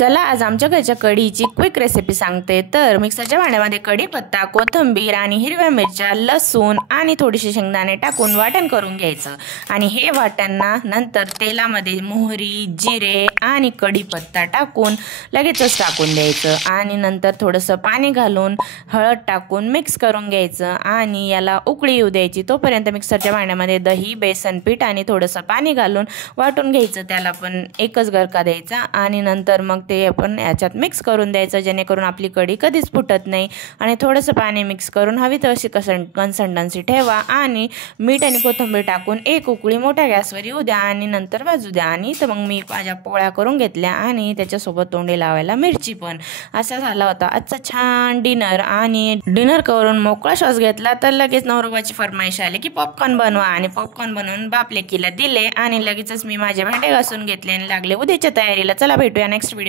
चला आज आमच्या घरच्या कढीची क्विक रेसिपी सांगते। तर मिक्सरच्या भांड्यामध्ये कढीपत्ता, कोथिंबीर आणि हिरव्या मिरच्या, लसूण आणि थोडीशी शेंगदाणे टाकून वाटण करून घ्यायचं। आणि हे वाटणना नंतर तेलामध्ये मोहरी, जिरे आणि कढीपत्ता टाकून लगेचच टाकून द्यायचं आणि नंतर थोडंसं पाणी घालून हळद टाकून मिक्स करून घ्यायचं आणि याला उकळी येऊ द्यायची। तोपर्यंत मिक्सरच्या भांड्यामध्ये दही, बेसन पीठ आणि थोडंसं पाणी घालून वाटून घ्यायचं। त्याला पण एकच गरका द्यायचा आणि नंतर मग ते आपण याच्यात मिक्स करून द्यायचं, जेणेकरून आपली कढी कधीच फुटत नाही। आणि थोडंसं पाणी मिक्स करून हवी तशी कन्सिस्टन्सी ठेवा आणि मीठ आणि कोथिंबीर टाकून एक उकळी मोठ्या गॅसवर येऊ द्या आणि नंतर भाजू द्या। आणि तर मग मी माझ्या पोळ्या करून घेतल्या आणि त्याच्यासोबत तोंडी लावायला मिरची पण। असा झाला होता आजचा छान डिनर। आणि डिनर करून मोकळा श्वास घेतला तर लगेच नवरोबाची फरमाईश आली की पॉपकॉर्न बनवा, आणि पॉपकॉर्न बनवून बाप लेकीला दिले आणि लगेचच मी माझे भांडे घासून घेतले आणि लागले उद्याच्या तयारीला। चला भेटूया नेक्स्ट व्हिडिओ।